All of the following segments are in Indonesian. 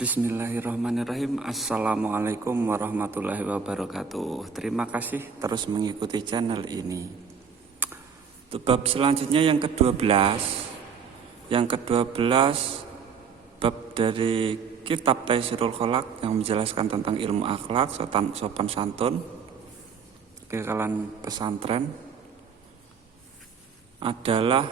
Bismillahirrahmanirrahim. Assalamualaikum warahmatullahi wabarakatuh. Terima kasih terus mengikuti channel ini. Bab selanjutnya yang ke-12. Yang ke-12 bab dari kitab Taisirul Kholaq yang menjelaskan tentang ilmu akhlak, sopan santun, kekalahan pesantren adalah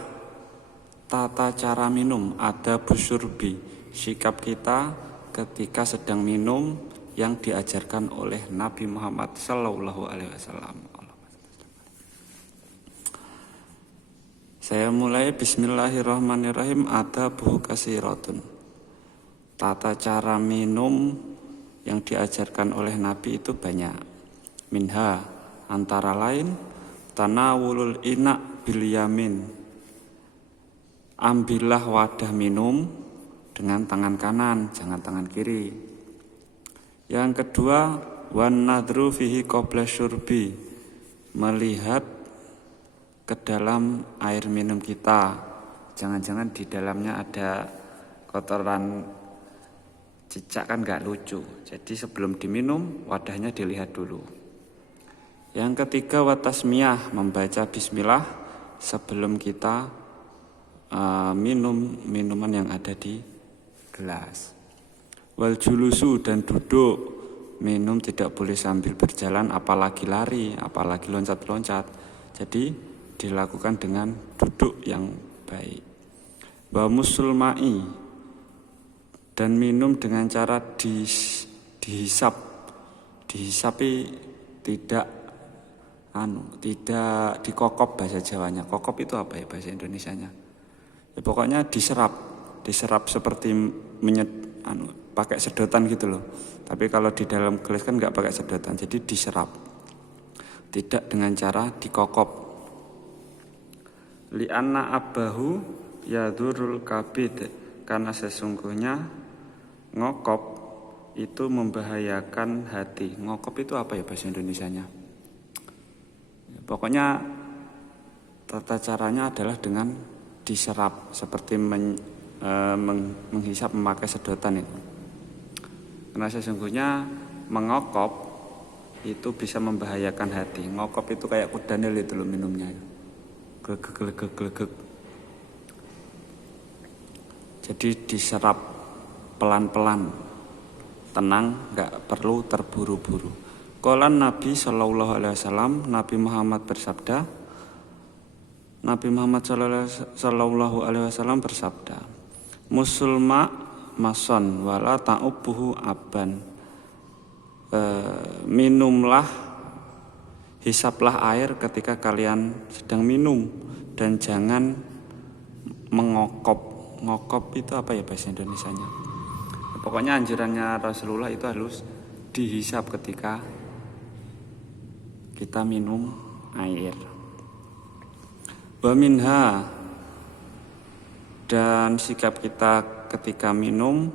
tata cara minum, ada busyurbi, sikap kita ketika sedang minum yang diajarkan oleh Nabi Muhammad Sallallahu Alaihi Wasallam. Saya mulai. Bismillahirrahmanirrahim. Adabuhu kasiratun. Tata cara minum yang diajarkan oleh Nabi itu banyak. Minha, antara lain tanawulul ina' bil yamin. Ambillah wadah minum dengan tangan kanan, jangan tangan kiri. Yang kedua, wan nadru fihi qabla syurbi, melihat ke dalam air minum kita. Jangan-jangan di dalamnya ada kotoran cicak, kan gak lucu. Jadi sebelum diminum, wadahnya dilihat dulu. Yang ketiga, watasmiyah, membaca bismillah sebelum kita minum minuman yang ada di gelas. Wal julusu, dan duduk. Minum tidak boleh sambil berjalan, apalagi lari, apalagi loncat-loncat. Jadi dilakukan dengan duduk yang baik. Wa musulmai, dan minum dengan cara dihisap. Dihisapi tidak dikokop bahasa Jawanya. Kokop itu apa ya bahasa Indonesianya? Ya, pokoknya diserap seperti pakai sedotan gitu loh. Tapi kalau di dalam gelas kan nggak pakai sedotan, jadi diserap. Tidak dengan cara dikokop. Li'anna abahu yadurul kabid, karena sesungguhnya ngokop itu membahayakan hati. Ngokop itu apa ya bahasa Indonesianya? Pokoknya tata caranya adalah dengan diserap, seperti menghisap memakai sedotan itu. Karena sesungguhnya mengokop itu bisa membahayakan hati. Ngokop itu kayak kudanil itu loh minumnya. Glegek. Jadi diserap pelan-pelan, tenang, nggak perlu terburu-buru. Qala Nabi Sallallahu Alaihi Wasallam, Nabi Muhammad bersabda. Nabi Muhammad Sallallahu Alaihi Wasallam bersabda, musulma mason wala ta'ubuhu aban. Minumlah, hisaplah air ketika kalian sedang minum, dan jangan mengokop. Ngokop itu apa ya bahasa Indonesianya? Pokoknya anjurannya Rasulullah itu harus dihisap ketika kita minum air. Wa minha, dan sikap kita ketika minum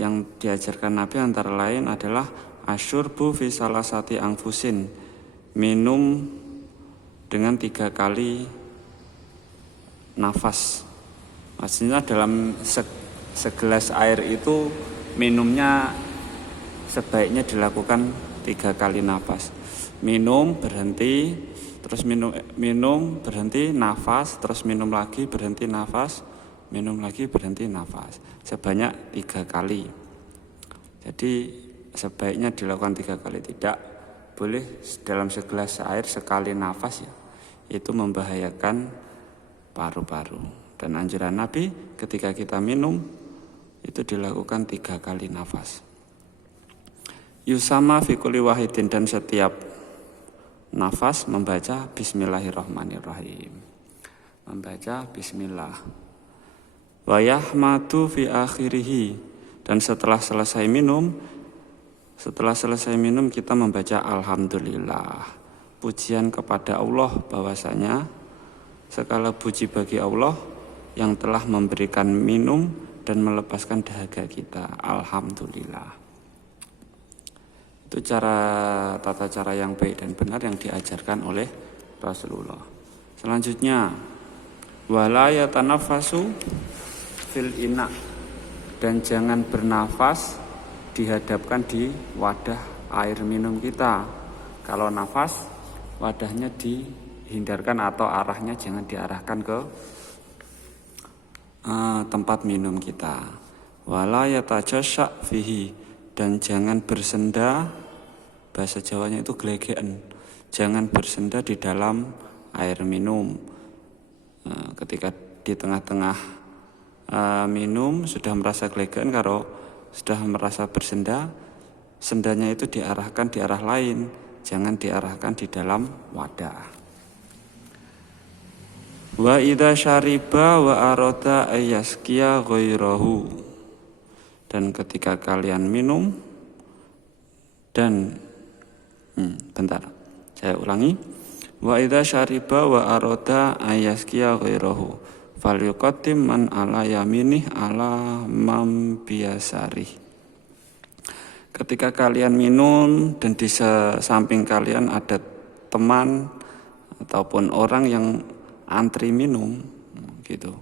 yang diajarkan Nabi antara lain adalah asyurbu fi salasati angfusin, minum dengan 3 kali nafas. Maksudnya dalam segelas air itu minumnya sebaiknya dilakukan 3 kali nafas. Minum, berhenti, terus minum, berhenti, nafas, terus minum lagi, berhenti, nafas, minum lagi, berhenti, nafas. Sebanyak 3 kali. Jadi sebaiknya dilakukan 3 kali. Tidak boleh dalam segelas air sekali nafas ya. Itu membahayakan paru-paru. Dan anjuran Nabi ketika kita minum itu dilakukan 3 kali nafas. Yusama fi kulli wahidin, dan setiap nafas membaca bismillahirrahmanirrahim. Membaca bismillah. Wa yahmadu fi akhirih, dan setelah selesai minum kita membaca alhamdulillah. Pujian kepada Allah, bahwasanya segala puji bagi Allah yang telah memberikan minum dan melepaskan dahaga kita. Alhamdulillah. Itu tata cara yang baik dan benar yang diajarkan oleh Rasulullah. Selanjutnya, wala yatanaffasu fil ina, Dan jangan bernafas dihadapkan di wadah air minum kita. Kalau nafas, wadahnya dihindarkan atau arahnya jangan diarahkan ke tempat minum kita. Wala yatajasya fihi, dan jangan bersenda, bahasa Jawanya itu glegeken. Jangan bersenda di dalam air minum. Ketika di tengah-tengah minum sudah merasa glegeken, kalau sudah merasa bersenda, sendanya itu diarahkan di arah lain, jangan diarahkan di dalam wadah. Wa idza syariba wa arada ayyaskiya ghairahu, dan ketika kalian minum dan saya ulangi. Wa idza syariba wa arada ayyaskiya ghairahu falyuqaddim man ala yaminih ala mam biyasarih. Ketika kalian minum dan di samping kalian ada teman ataupun orang yang antri minum gitu,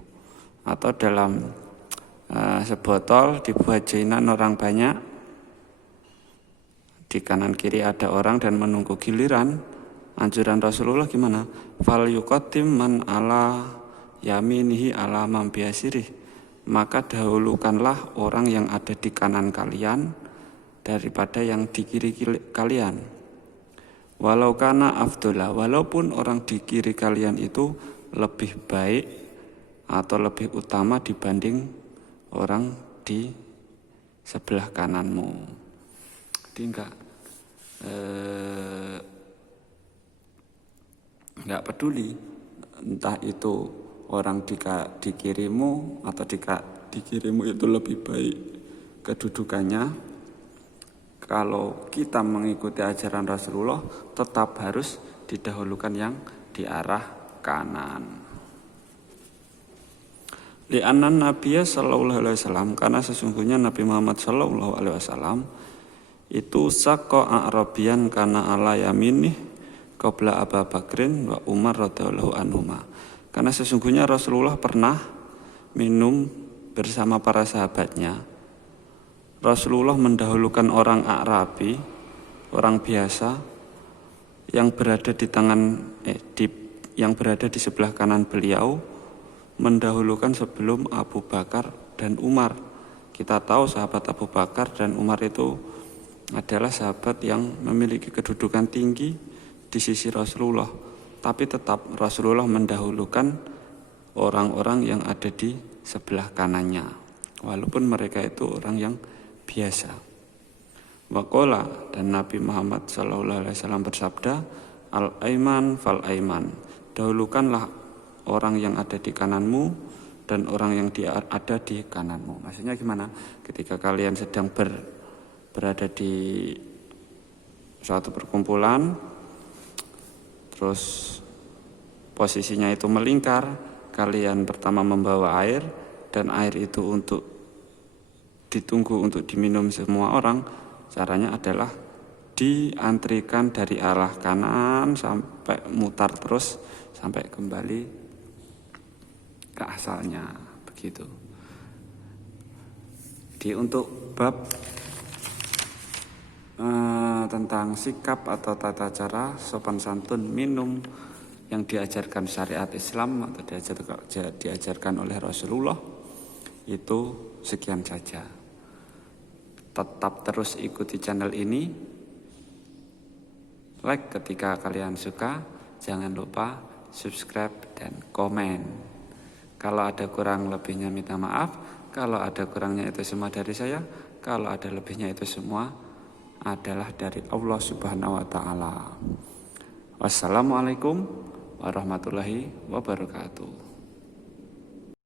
atau dalam sebotol dibuat jainan orang banyak, di kanan kiri ada orang dan menunggu giliran, anjuran Rasulullah gimana? Fal yuqaddim man ala yaminihi ala man biyasirih, maka dahulukanlah orang yang ada di kanan kalian daripada yang di kiri kalian. Walau kana afdolah, walaupun orang di kiri kalian itu lebih baik atau lebih utama dibanding orang di sebelah kananmu. Jadi enggak peduli entah itu orang di kirimu atau di kirimu itu lebih baik kedudukannya. Kalau kita mengikuti ajaran Rasulullah, tetap harus didahulukan yang di arah kanan. Li'annan Nabiya sallallahu alaihi wasallam, karena sesungguhnya Nabi Muhammad sallallahu alaihi wasallam itu saqqa a'rabiyan kana ala yaminih qabla Abu Bakrin wa Umar radhiyallahu anhuma. Karena sesungguhnya Rasulullah pernah minum bersama para sahabatnya. Rasulullah mendahulukan orang Arabi, orang biasa yang berada di sebelah kanan beliau, mendahulukan sebelum Abu Bakar dan Umar. Kita tahu sahabat Abu Bakar dan Umar itu adalah sahabat yang memiliki kedudukan tinggi di sisi Rasulullah, tapi tetap Rasulullah mendahulukan orang-orang yang ada di sebelah kanannya, walaupun mereka itu orang yang biasa. Waqala, dan Nabi Muhammad sallallahu alaihi wasallam bersabda, al-aiman fal aiman, dahulukanlah orang yang ada di kananmu dan orang yang ada di kananmu. Maksudnya gimana? Ketika kalian sedang berada di suatu perkumpulan, terus posisinya itu melingkar, kalian pertama membawa air, dan air itu ditunggu untuk diminum semua orang. Caranya adalah diantrikan dari arah kanan sampai mutar terus sampai kembali ke asalnya, begitu. Jadi untuk bab tentang sikap atau tata cara sopan santun minum yang diajarkan syariat Islam atau diajarkan oleh Rasulullah itu sekian saja. Tetap terus ikuti channel ini, like ketika kalian suka, jangan lupa subscribe dan komen. Kalau ada kurang lebihnya minta maaf, kalau ada kurangnya itu semua dari saya, kalau ada lebihnya itu semua adalah dari Allah Subhanahu wa taala. Wassalamualaikum warahmatullahi wabarakatuh.